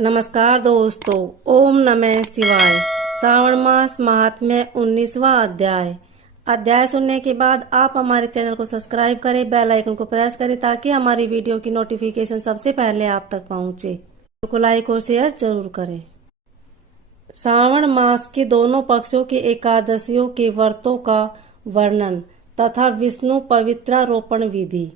नमस्कार दोस्तों, ओम नमः शिवाय। श्रावण मास महात्म्य 19वां अध्याय सुनने के बाद आप हमारे चैनल को सब्सक्राइब करें, बेल आइकन को प्रेस करें ताकि हमारी वीडियो की नोटिफिकेशन सबसे पहले आप तक पहुंचे। वीडियो को लाइक और शेयर जरूर करें। श्रावण मास के दोनों पक्षों की एकादशियों के व्रतों का वर्णन तथा विष्णु पवित्रारोपण विधि।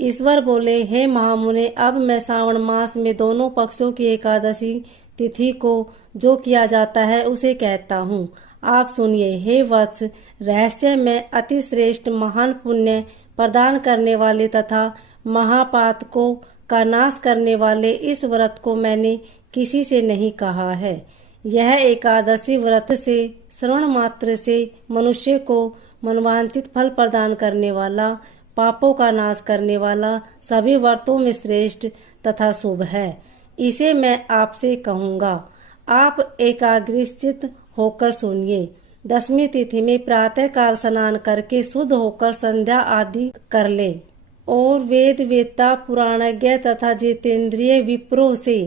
ईश्वर बोले, हे महामुने, अब मैं श्रावण मास में दोनों पक्षों की एकादशी तिथि को जो किया जाता है उसे कहता हूँ। आप सुनिए। हे वत्स, रहस्य में अति श्रेष्ठ महान पुण्य प्रदान करने वाले तथा महापातकों का नाश करने वाले इस व्रत को मैंने किसी से नहीं कहा है। यह एकादशी व्रत से श्रवण मात्र से मनुष्य को मनवांचित फल प्रदान करने वाला, पापों का नाश करने वाला, सभी व्रतों में श्रेष्ठ तथा शुभ है। इसे मैं आपसे कहूँगा। आप एकाग्रचित्त होकर सुनिए। दसवीं तिथि में प्रातः काल स्नान करके शुद्ध होकर संध्या आदि कर ले और वेद वेत्ता, पुराणज्ञ तथा जितेंद्रिय विप्रों से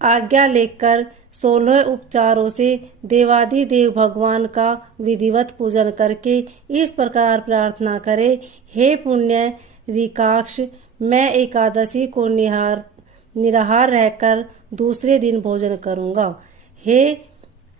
आज्ञा लेकर 16 उपचारों से देवादिदेव भगवान का विधिवत पूजन करके इस प्रकार प्रार्थना करे, हे पुण्य रिकाक्ष, मैं एकादशी को निराहार रहकर दूसरे दिन भोजन करूंगा। हे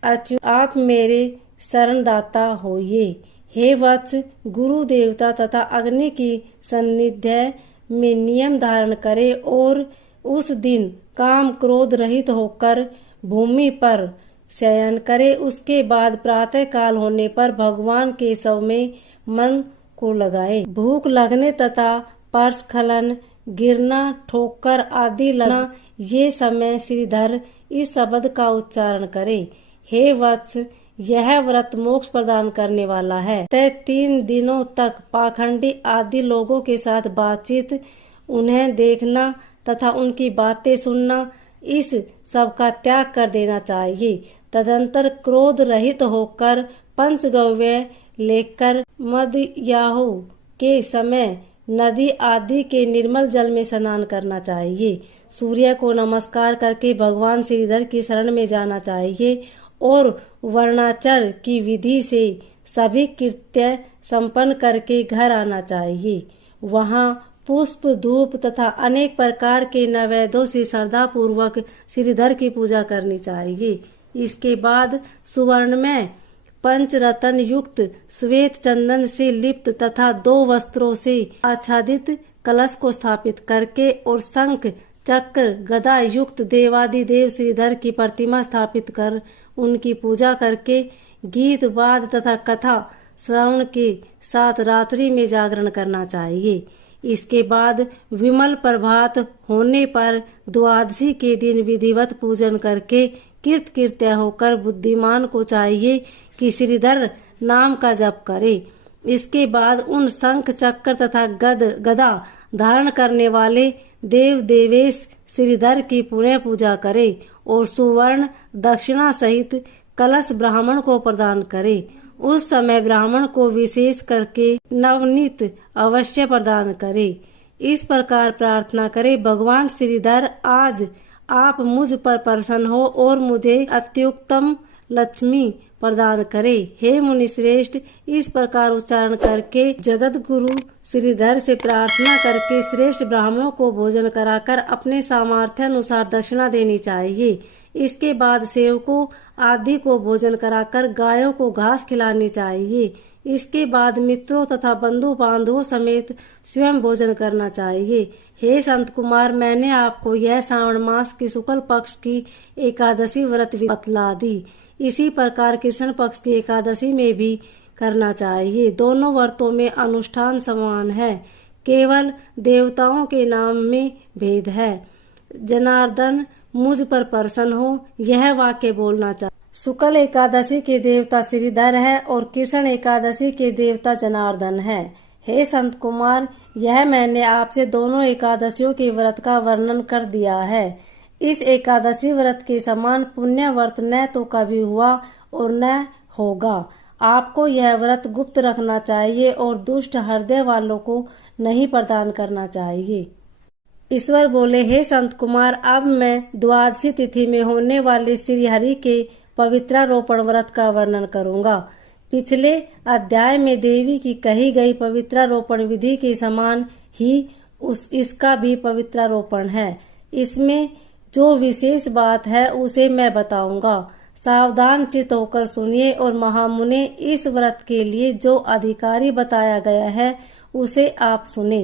अच्युत, आप मेरे शरणदाता होइए। हे वत्स, गुरु देवता तथा अग्नि की सान्निध्य में नियम धारण करे और उस दिन काम क्रोध रहित होकर भूमि पर शयन करे। उसके बाद प्रातः काल होने पर भगवान के शव में मन को लगाए। भूख लगने तथा परस्खलन, गिरना, ठोकर आदि लगना, ये समय श्रीधर इस शब्द का उच्चारण करे। हे वत्स, यह व्रत मोक्ष प्रदान करने वाला है। तय 3 दिनों तक पाखंडी आदि लोगों के साथ बातचीत, उन्हें देखना तथा उनकी बातें सुनना, इस सब का त्याग कर देना चाहिए। तदंतर क्रोध रहित होकर पंचगव्य लेकर मध्याह्न के समय नदी आदि के निर्मल जल में स्नान करना चाहिए। सूर्य को नमस्कार करके भगवान श्रीधर की शरण में जाना चाहिए और वर्णाचर की विधि से सभी कृत्य संपन्न करके घर आना चाहिए। वहाँ पुष्प, धूप तथा अनेक प्रकार के नैवेद्यों से श्रद्धा पूर्वक श्रीधर की पूजा करनी चाहिए। इसके बाद सुवर्ण में पंचरत्न युक्त श्वेत चंदन से लिप्त तथा 2 वस्त्रों से आच्छादित कलश को स्थापित करके और शंख, चक्र, गदा युक्त देवादिदेव श्रीधर की प्रतिमा स्थापित कर उनकी पूजा करके गीत, वाद तथा कथा श्रवण के साथ रात्रि में जागरण करना चाहिए। इसके बाद विमल प्रभात होने पर द्वादशी के दिन विधिवत पूजन करके कृतकृत्य होकर बुद्धिमान को चाहिए कि श्रीधर नाम का जप करे। इसके बाद उन शंख, चक्र तथा गदा धारण करने वाले देव देवेश श्रीधर की पुनः पूजा करे और सुवर्ण दक्षिणा सहित कलश ब्राह्मण को प्रदान करे। उस समय ब्राह्मण को विशेष करके नवनीत अवश्य प्रदान करे। इस प्रकार प्रार्थना करे, भगवान श्रीधर, आज आप मुझ पर प्रसन्न हो और मुझे अत्युत्तम लक्ष्मी प्रदान करे। हे मुनि श्रेष्ठ, इस प्रकार उच्चारण करके जगत गुरु श्रीधर से प्रार्थना करके श्रेष्ठ ब्राह्मणों को भोजन कराकर अपने सामर्थ्य अनुसार दक्षिणा देनी चाहिए। इसके बाद सेवकों आदि को भोजन कराकर गायों को घास खिलानी चाहिए। इसके बाद मित्रों तथा बंधु बांधवों समेत स्वयं भोजन करना चाहिए। हे संत कुमार, मैंने आपको यह श्रावण मास की शुक्ल पक्ष की एकादशी व्रत बतला दी। इसी प्रकार कृष्ण पक्ष की एकादशी में भी करना चाहिए। दोनों व्रतों में अनुष्ठान समान है, केवल देवताओं के नाम में भेद है। जनार्दन, मुझ पर प्रसन्न हो, यह वाक्य बोलना चाहिए। शुक्ल एकादशी के देवता श्रीधर है और कृष्ण एकादशी के देवता जनार्दन है। हे संत कुमार, यह मैंने आपसे दोनों एकादशियों के व्रत का वर्णन कर दिया है। इस एकादशी व्रत के समान पुण्य व्रत न तो कभी हुआ और न होगा। आपको यह व्रत गुप्त रखना चाहिए और दुष्ट हृदय वालों को नहीं प्रदान करना चाहिए। ईश्वर बोले, हे संत कुमार, अब मैं द्वादशी तिथि में होने वाले श्री हरि के पवित्रारोपण व्रत का वर्णन करूंगा। पिछले अध्याय में देवी की कही गई पवित्रारोपण विधि के समान ही इसका भी पवित्रारोपण है। इसमें जो विशेष बात है उसे मैं बताऊंगा। सावधान चित्त होकर सुनिए और महामुने, इस व्रत के लिए जो अधिकारी बताया गया है उसे आप सुने।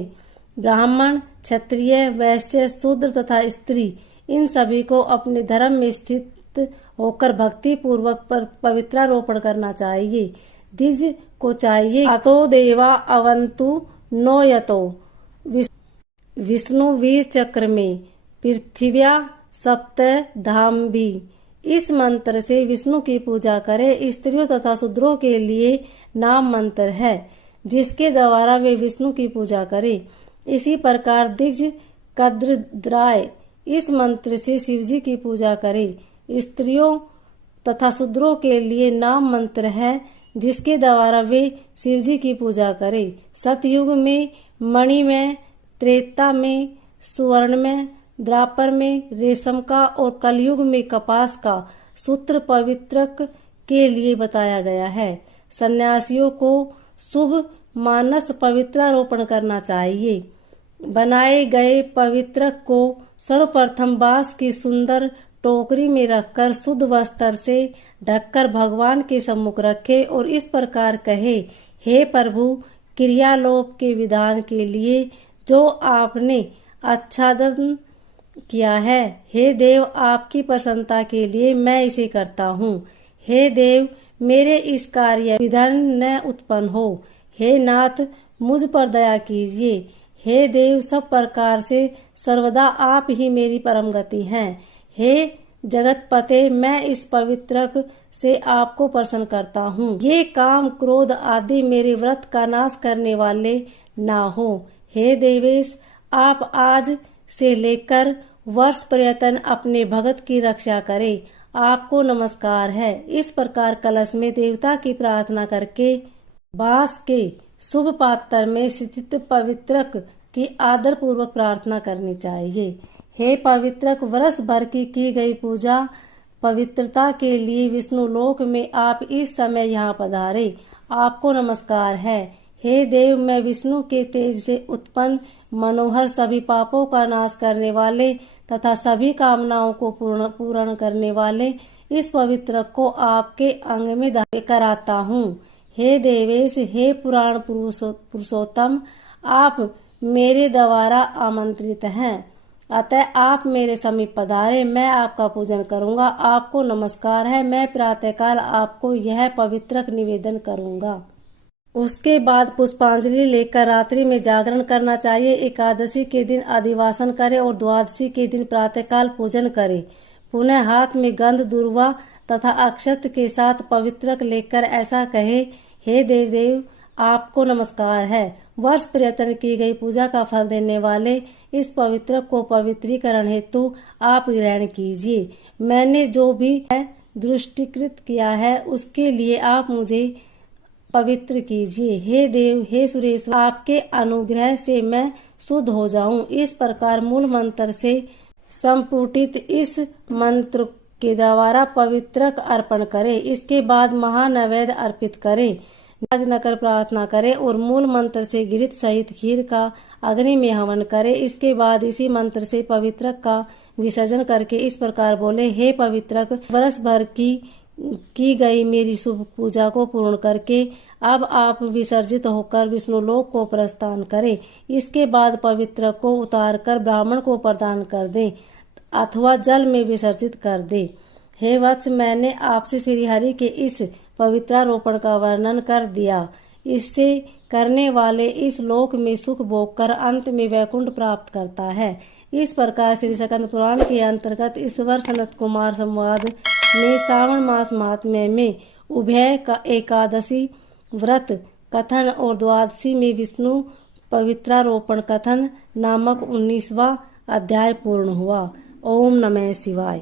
ब्राह्मण, क्षत्रिय, वैश्य, शूद्र तथा स्त्री, इन सभी को अपने धर्म में स्थित होकर भक्ति पूर्वक पवित्रारोपण करना चाहिए। द्विज को चाहिए, अतो देवा अवंतु नो यतो विष्णु वीर चक्र में पृथ्व्या सप्त धाम भी। इस मंत्र से विष्णु की पूजा करे। स्त्रियों तथा शूद्रों के लिए नाम मंत्र है जिसके द्वारा वे विष्णु की पूजा करे। इसी प्रकार द्विज कद्रद्राय इस मंत्र से शिवजी की पूजा करे। स्त्रियों तथा शूद्रों के लिए नाम मंत्र है जिसके द्वारा वे शिवजी की पूजा करे। सतयुग में मणि में, त्रेता में सुवर्ण में, द्वापर में रेशम का और कलयुग में कपास का सूत्र पवित्रक के लिए बताया गया है। सन्यासियों को शुभ मानस पवित्रारोपण करना चाहिए। बनाए गए पवित्रक को सर्वप्रथम बांस की सुंदर टोकरी में रखकर शुद्ध वस्त्र से ढककर भगवान के सम्मुख रखे और इस प्रकार कहे, हे प्रभु, क्रियालोप के विधान के लिए जो आपने आच्छादन किया है, हे देव, आपकी प्रसन्नता के लिए मैं इसे करता हूँ। हे देव, मेरे इस कार्य विधान न उत्पन्न हो। हे नाथ, मुझ पर दया कीजिए। हे देव, सब प्रकार से सर्वदा आप ही मेरी परम गति हैं। हे जगतपते, मैं इस पवित्रक से आपको प्रसन्न करता हूँ। ये काम क्रोध आदि मेरे व्रत का नाश करने वाले ना हो। हे देवेश, आप आज से लेकर वर्ष पर्यटन अपने भगत की रक्षा करें। आपको नमस्कार है। इस प्रकार कलश में देवता की प्रार्थना करके बांस के शुभ पात्र में स्थित पवित्रक की आदर पूर्वक प्रार्थना करनी चाहिए। हे पवित्रक, वर्ष भर की गई पूजा पवित्रता के लिए विष्णु लोक में आप इस समय यहाँ पधारे। आपको नमस्कार है। हे देव, मैं विष्णु के तेज से उत्पन्न मनोहर सभी पापों का नाश करने वाले तथा सभी कामनाओं को पूर्ण करने वाले इस पवित्रक को आपके अंग में धारण कराता हूँ। हे देवेश, हे पुराण पुरुषोत्तम, आप मेरे द्वारा आमंत्रित हैं, अतः आप मेरे समीप पधारे। मैं आपका पूजन करूंगा। आपको नमस्कार है। मैं प्रातःकाल आपको यह पवित्रक निवेदन करूंगा। उसके बाद पुष्पांजलि लेकर रात्रि में जागरण करना चाहिए। एकादशी के दिन अधिवासन करे और द्वादशी के दिन प्रातःकाल पूजन करे। पुनः हाथ में गंध, दूर्वा तथा अक्षत के साथ पवित्रक लेकर ऐसा कहे, हे देव, आपको नमस्कार है। वर्ष प्रयत्न की गई पूजा का फल देने वाले इस पवित्रक को पवित्रीकरण हेतु आप ग्रहण कीजिए। मैंने जो भी दृष्टिकृत किया है उसके लिए आप मुझे पवित्र कीजिए। हे देव, हे सुरेश, आपके अनुग्रह से मैं शुद्ध हो जाऊं। इस प्रकार मूल मंत्र से संपुटित इस मंत्र के द्वारा पवित्रक अर्पण करें। इसके बाद महानैवेद्य अर्पित करें, नकर प्रार्थना करें और मूल मंत्र से घृत सहित खीर का अग्नि में हवन करें। इसके बाद इसी मंत्र से पवित्रक का विसर्जन करके इस प्रकार बोले, हे पवित्रक, वर्ष भर की गई मेरी शुभ पूजा को पूर्ण करके अब आप विसर्जित होकर विष्णु लोक को प्रस्थान करें। इसके बाद पवित्रक को उतारकर ब्राह्मण को प्रदान कर दें अथवा जल में विसर्जित कर दें। हे वत्स, मैंने आपसे श्री हरि के इस पवित्रारोपण का वर्णन कर दिया। इससे करने वाले इस लोक में सुख भोग कर अंत में वैकुंठ प्राप्त करता है। इस प्रकार श्री स्कंद पुराण के अंतर्गत ईश्वर सनत कुमार संवाद में श्रावण मास महात्म्य में उभय का एकादशी व्रत कथन और द्वादशी में विष्णु पवित्रारोपण कथन नामक 19वां अध्याय पूर्ण हुआ। ओम नमः शिवाय।